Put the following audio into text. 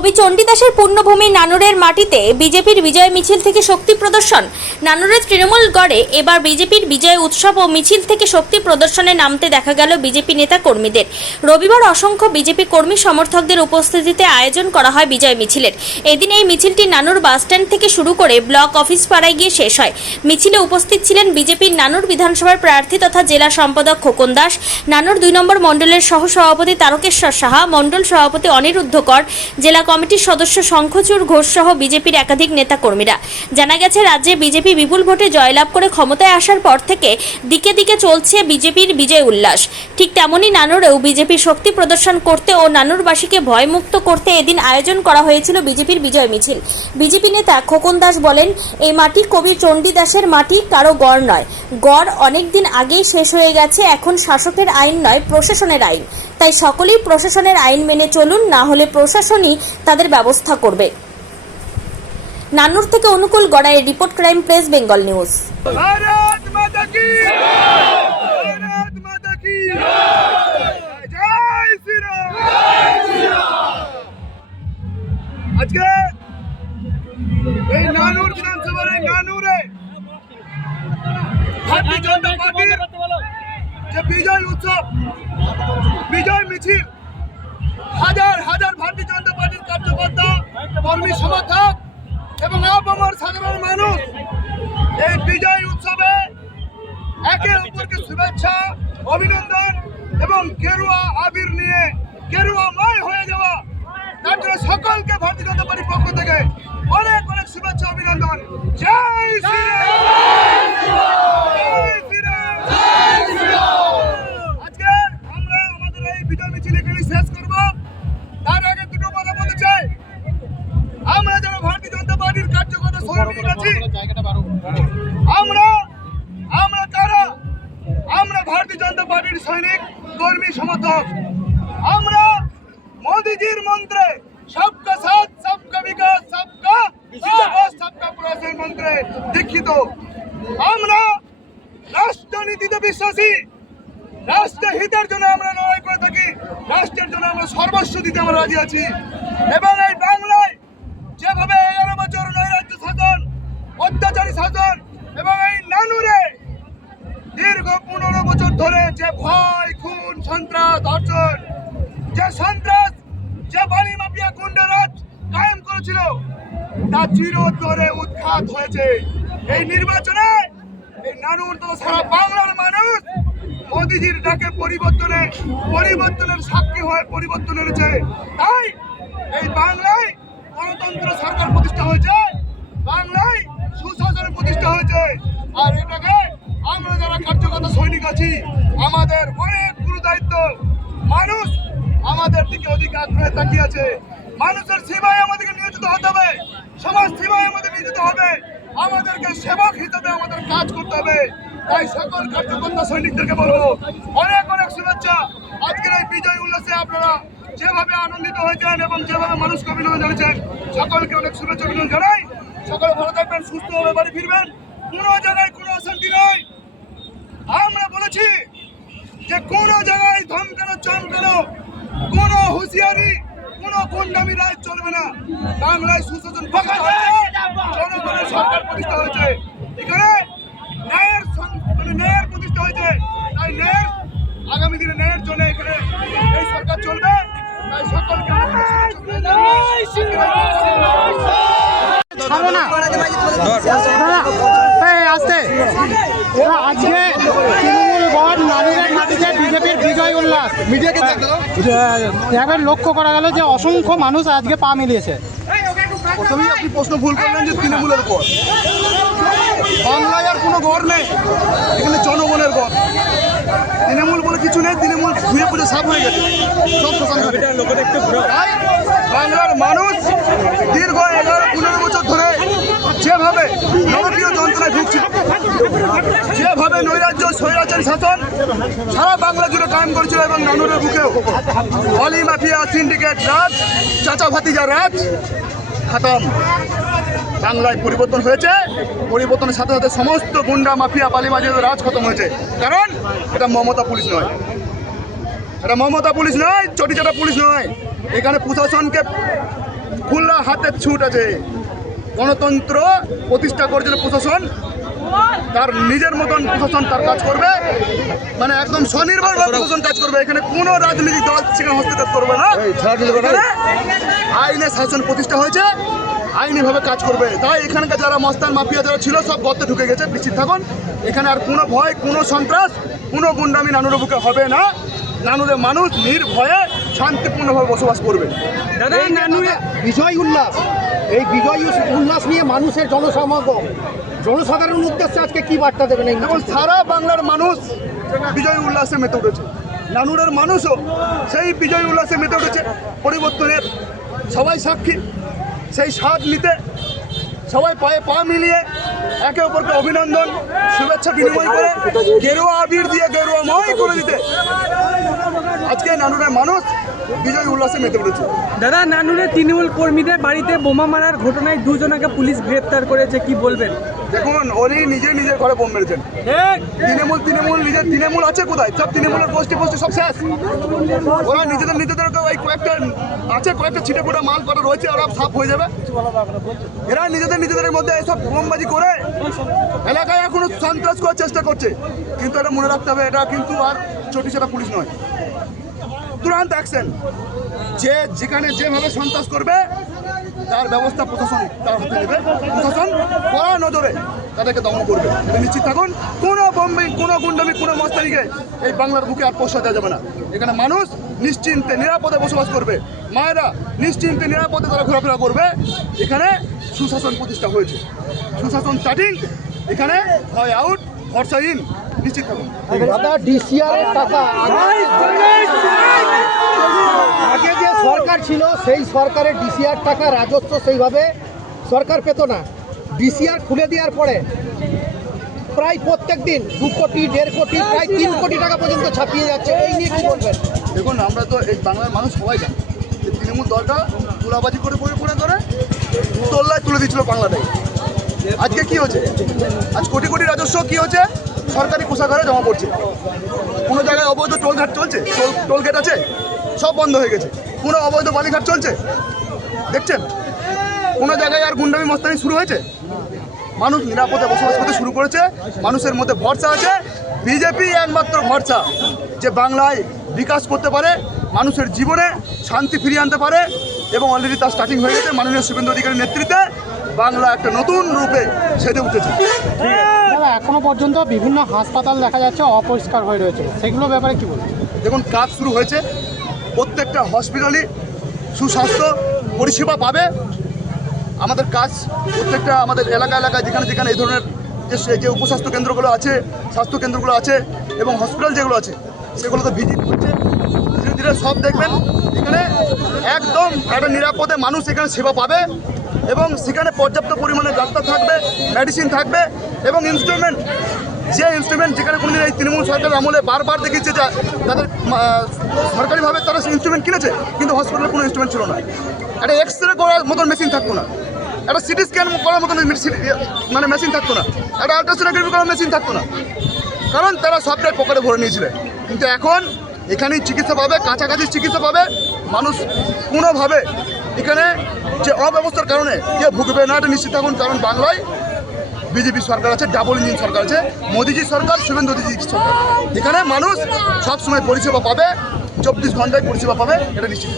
কবি চণ্ডীদাসের পুণ্যভূমি নানুরের মাটিতে বিজেপির বিজয় মিছিল থেকে শক্তি প্রদর্শন। নানুরের তৃণমূল গড়ে এবার বিজেপির বিজয় উৎসব ও মিছিল থেকে শক্তি প্রদর্শনে নামতে দেখা গেল বিজেপি নেতা কর্মীদের। রবিবার অসংখ্য বিজেপি কর্মী সমর্থকদের উপস্থিতিতে আয়োজন করা হয় বিজয় মিছিলের। এদিন এই মিছিলটি নানুর বাসস্ট্যান্ড থেকে শুরু করে ব্লক অফিস পাড়ায় গিয়ে শেষ হয়। মিছিলে উপস্থিত ছিলেন বিজেপির নানুর বিধানসভার প্রার্থী তথা জেলা সম্পাদক খোকন দাস, নানুর 2 নম্বর মণ্ডলের সহ সভাপতি তারকেশ্বর সাহা, মণ্ডল সভাপতি অনিরুদ্ধ কর, জেলা কমিটির সদস্য শঙ্খচূড় ঘোষ সহ বিজেপির একাধিক নেতা কর্মীরা। জানা গেছে, রাজ্যে বিজেপি বিপুল ভোটে জয়লাভ করে ক্ষমতায় আসার পর থেকে দিকে দিকে চলছে বিজেপির বিজয় উল্লাস। ঠিক তেমনই নানুরেও বিজেপির শক্তি প্রদর্শন করতে ও নানুরবাসীকে ভয়মুক্ত করতে এদিন আয়োজন করা হয়েছিল বিজেপির বিজয় মিছিল। বিজেপি নেতা খোকন দাস বলেন, এই মাটি কবি চণ্ডীদাসের মাটি, কারো গড় নয়। গড় অনেকদিন আগেই শেষ হয়ে গেছে, এখন শাসকের আইন নয়, প্রশাসনের আইন। তাই সকলেই প্রশাসনের আইন মেনে চলুন, না হলে প্রশাসনই তাদের ব্যবস্থা করবে। নানুর থেকে অনুকূল গড়াইয়ের report, crime press, Bengal news. Bharat माता की भारत माता की जय श्री राम। আজকে এই নানুর বিধানসভার এই নানুরে ভারতীয় জনতা পার্টির যে বিজয় উৎসব, বিজয় মিছিল, হাজার হাজার ভারতীয় জনতা পার্টির কার্যকর্তা, কর্মী সমর্থক এবং আপামর সাধারণ মানুষ এই বিজয় উৎসবে একে অপরকে শুভেচ্ছা, অভিনন্দন এবং গেরুয়া আবির নিয়ে গেরুয়াময় হয়ে যাওয়া, তার জন্য সকলকে ভারতীয় জনতা পার্টির পক্ষ থেকে অনেক অনেক শুভেচ্ছা, অভিনন্দন। জয় শ্রী রাম, জয় শ্রী রাম, জয় শ্রী রাম। আজকে আমরা আমাদের এই বিজয় মিছিল এখানে শেষ করব। তার আগে দুটো কথা বলতে চাই। আমরা যারা ভারতীয় জনতা পার্টির কার্যকর্তা সৈনিক আছি, আমরা কারা? আমরা ভারতীয় জনতা পার্টির সৈনিক, কর্মী, সমর্থক। আমরা মোদিজির মন্ত্রে সবকা সাথ, সবকা বিকাশ, সবকা বিকাশ, সবকা প্রয়াসের মন্ত্রে দীক্ষিত। আমরা রাষ্ট্রনীতিতে বিশ্বাসী, রাষ্ট্রহিতের জন্য আমরা লড়াই করে থাকি, রাষ্ট্রের জন্য আমরা সর্বস্ব দিতে আমরা রাজি আছি। এবং এই বাংলায় যেভাবে 11 বছর নৈরাজ্য শাসন, অত্যাচারী শাসন এবং এই নানুরে দীর্ঘ 15 বছর ধরে যে ভয়, খুন, সন্ত্রাস, ধর্ষণ, যে সন্ত্রাস, যে বালি মাফিয়া গুন্ডারাজ কায়েম করেছিল, তা চিরতরে উৎখাত হয়েছে। এই নির্বাচনে এই নানুর তো সারা বাংলার মানুষ মোদিজির ডাকে পরিবর্তনের সাক্ষী হয়ে পরিবর্তন এনেছে। তাই এই বাংলায় গণতন্ত্র সরকার প্রতিষ্ঠা হয়েছে, বাংলায় সুশাসন প্রতিষ্ঠা হয়েছে। আর এটাকে আমরা যারা কার্যকর্তা সৈনিক আছি, আমাদের অনেক গুরু দায়িত্ব। মানুষ আমাদের দিকে অধিক আগ্রহে তাকিয়ে আছে। মানুষের সেবায় আমাদেরকে নিয়োজিত হতে হবে, সমাজ সেবায় আমাদের নিয়োজিত হবে, আমাদেরকে সেবক হিসেবে আমাদের কাজ করতে হবে। তাই সকল কার্যকর্তা সৈনিকদেরকে বলবো অনেক অনেক শুভেচ্ছা। আজকের এই বিজয় উল্লাসে আপনারা যেভাবে আনন্দিত হয়েছেন এবং যেভাবে মানুষকে অভিনন্দন জানিয়েছেন, সকলকে অনেক শুভেচ্ছা অভিনন্দন জানাই। সকলে ভালো থাকবেন, সুস্থভাবে বাড়ি ফিরবেন। কোনো জায়গায় কোনো অশান্তি নয়। আমরা বলেছি যে কোনো জায়গায় ধমকানো, চমকানো, কোনো হুঁশিয়ারি, কোনো গুন্ডামি রাজ চলবে না। বাংলায় সুশাসন প্রতিষ্ঠা হয়েছে, জনগণের সরকার প্রতিষ্ঠা হয়েছে, এখানে ন্যায়ের প্রতিষ্ঠা হয়েছে। তাই ন্যায়ের আগামী দিনে ন্যায়ের জন্য এখানে এই সরকার চলবে। তাই সকলকে আজকে তৃণমূল গড় নানুরের মাটিতে বিজেপির বিজয় উল্লাস এবার লক্ষ্য করা গেল যে অসংখ্য মানুষ আজকে পা মিলিয়েছে। প্রথমেই আপনি প্রশ্ন ভুল করলেন যে তৃণমূলের গড়। বাংলায় আর কোনো গড় নেই, এখানে জনগণের গড়। তৃণমূল বলে কিছু নেই, তৃণমূল ধুয়ে পুজো সাফ হয়ে গেছে সব শ্মশান ঘাটে। তাই বাংলার মানুষ দীর্ঘ 11-15 বছর ধরে যেভাবে নরকীয় যন্ত্রণায় ভুগছিল, যেভাবে নৈরাজ্য স্বৈরাচারী শাসন সারা বাংলা জুড়ে কায়েম করেছিল এবং নানুরের বুকেও অলি মাফিয়া, সিন্ডিকেট রাজ, চাচা ভাতিজা রাজ খতম। বাংলায় পরিবর্তন হয়েছে, পরিবর্তনের সাথে সাথে সমস্ত গুন্ডা, মাফিয়া, বালিবাজের রাজ খতম হয়েছে। কারণ এটা মমতা পুলিশ নয়, এটা মমতা পুলিশ নয়, চটিচাটা পুলিশ নয়। এখানে প্রশাসনকে খোলা হাতের ছুট আছে। গণতন্ত্র প্রতিষ্ঠা করার জন্য প্রশাসন তার নিজের মতন প্রশাসন তার কাজ করবে, মানে একদম স্বনির্ভরভাবে প্রশাসন কাজ করবে। এখানে কোনো রাজনৈতিক দল সেখানে হস্তক্ষেপ করবে না। এখানে আইনের শাসন প্রতিষ্ঠা হয়েছে, আইনিভাবে কাজ করবে। তাই এখানকার যারা মস্তান মাফিয়া যারা ছিল সব গর্তে ঢুকে গেছে, নিশ্চিত থাকুন। এখানে আর কোনো ভয়, কোনো সন্ত্রাস, কোনো গুন্ডামি নানুরের বুকে হবে না। নানুরে মানুষ নির্ভয়ে শান্তিপূর্ণভাবে বসবাস করবে। দাদা নানুরে বিজয় উল্লাস, এই বিজয় উল্লাস নিয়ে মানুষের জনসমাগম, জনসাধারণ উদ্দেশ্যে আজকে কি বার্তা দেবেন? এই এবং সারা বাংলার মানুষ বিজয় উল্লাসে মেতে উঠেছে। নানুরের মানুষও সেই বিজয় উল্লাসে মেতে উঠেছে। পরিবর্তনের সবাই সাক্ষী, সেই স্বাদ নিতে সবাই পায়ে পা মিলিয়ে একে অপরকে অভিনন্দন শুভেচ্ছা বিনিময় করে গেরুয়া আবির দিয়ে গেরুয়াময় করে দিতে আজকে নানুরের মানুষ বিজয় উল্লাসে মেতে উঠেছে। দাদা নানুরের তৃণমূল কর্মীদের বাড়িতে বোমা মারার ঘটনায় দুজনকে পুলিশ গ্রেপ্তার করেছে, কি বলবেন? দেখুন, উনি নিজের ঘরে বোম মেরেছেন। তৃণমূল নিজের তৃণমূল আছে কোথায়? সব তৃণমূলের গোষ্ঠী সব শেষ। ওরা নিজেদের ওই কয়েকটা আছে, কয়েকটা ছিটে ফোটা মাল করা রয়েছে, ওরা সাফ হয়ে যাবে। এরা নিজেদের মধ্যে এইসব বোমবাজি করে এলাকায় এখনো সন্ত্রাস করার চেষ্টা করছে। কিন্তু এটা মনে রাখতে হবে, এটা কিন্তু আর চটিচাটা পুলিশ নয়। তুরন্ত অ্যাকশন, যেখানে যেভাবে সন্ত্রাস করবে তার ব্যবস্থা প্রশাসন তার হাতে নেবে। প্রশাসন কড়া নজরে তাদেরকে দমন করবে। এটা নিশ্চিত থাকুন, কোনো বোম্বে, কোনো গুন্ডামি, কোনো মস্তানিকে এই বাংলার বুকে আর পোষা দেওয়া যাবে না। এখানে মানুষ নিশ্চিন্তে নিরাপদে বসবাস করবে, মায়েরা নিশ্চিন্তে নিরাপদে তারা ঘোরাফেরা করবে। এখানে সুশাসন প্রতিষ্ঠা হয়েছে, সুশাসন স্টার্টিং। এখানে হয় আউট, ভরসা ইন, নিশ্চিত থাকুন। দাদা ডিসিআর টাকা আগে যে সরকার ছিল সেই সরকারের ডিসিআর টাকা রাজস্ব সেইভাবে সরকার পেত না। ডিসিআর খুলে দেওয়ার পরে প্রায় প্রত্যেক দিন 2 কোটি, 1.5 কোটি, প্রায় 3 কোটি টাকা পর্যন্ত ছাপিয়ে যাচ্ছে। এই নিয়ে কি বলবেন? দেখুন, আমরা তো এই বাংলার মানুষ সবাই জানি যে তৃণমূল দলটা তুলাবাজি করে তোল্লায় তুলে দিচ্ছিল বাংলাটাই। আজকে কি হচ্ছে? আজ কোটি কোটি রাজস্ব কি হচ্ছে? সরকারি কোষাগারে জমা পড়ছে। কোনো জায়গায় অবৈধ টোলঘাট চলছে, টোলগেট আছে, সব বন্ধ হয়ে গেছে। কোনো অবৈধ বালিঘাট চলছে, দেখছেন? কোনো জায়গায় আর গুন্ডামি মস্তানি শুরু হয়েছে। মানুষ নিরাপদে বসবাস করতে শুরু করেছে। মানুষের মধ্যে ভরসা আছে। বিজেপি একমাত্র ভরসা যে বাংলায় বিকাশ করতে পারে, মানুষের জীবনে শান্তি ফিরিয়ে আনতে পারে। এবং অলরেডি তার স্টার্টিং হয়ে গেছে। মাননীয় শুভেন্দু অধিকারীর নেতৃত্বে বাংলা একটা নতুন রূপে সেজে উঠেছে। দাদা এখনো পর্যন্ত বিভিন্ন হাসপাতাল দেখা যাচ্ছে অপরিষ্কার হয়ে রয়েছে, সেগুলো ব্যাপারে কি বলবেন? দেখুন, কাজ শুরু হয়েছে। প্রত্যেকটা হসপিটালই সুস্বাস্থ্য পরিষেবা পাবে। আমাদের কাজ প্রত্যেকটা আমাদের এলাকায় যেখানে এই ধরনের যে উপস্বাস্থ্য কেন্দ্রগুলো আছে, স্বাস্থ্য কেন্দ্রগুলো আছে এবং হসপিটাল যেগুলো আছে সেগুলো তো ভিজিট করছে। ধীরে ধীরে সব দেখবেন এখানে একদম একটা নিরাপদে মানুষ এখানে সেবা পাবে এবং সেখানে পর্যাপ্ত পরিমাণে ডাক্তার থাকবে, মেডিসিন থাকবে এবং ইনস্ট্রুমেন্ট, যে ইনস্ট্রুমেন্ট যেখানে কোনোদিন এই তৃণমূল সরকারের আমলে বারবার দেখিয়েছে যে তাদের সরকারিভাবে তারা ইনস্ট্রুমেন্ট কিনেছে, কিন্তু হসপিটালে কোনো ইনস্ট্রুমেন্ট ছিল না। একটা এক্সরে করার মতন মেশিন থাকতো না, একটা সিটি স্ক্যান করার মতন মানে মেশিন থাকতো না, একটা আলট্রাসোনোগ্রাফি করার মেশিন থাকতো না, কারণ তারা সবটাই পকেটে ভরে নিয়েছিলেন। কিন্তু এখন এখানেই চিকিৎসা পাবে, কাছাকাছি চিকিৎসা পাবে। মানুষ কোনোভাবে এখানে যে অব্যবস্থার কারণে কেউ ভুগবে না, এটা নিশ্চিত থাকুন। কারণ বাংলায় বিজেপি সরকার আছে, ডাবল ইঞ্জিন সরকার আছে, মোদিজি সরকার, শুভেন্দু অধিকারী সরকার। এখানে মানুষ সবসময় পরিষেবা পাবে, 24 ঘন্টায় পরিষেবা পাবে, এটা নিশ্চিত।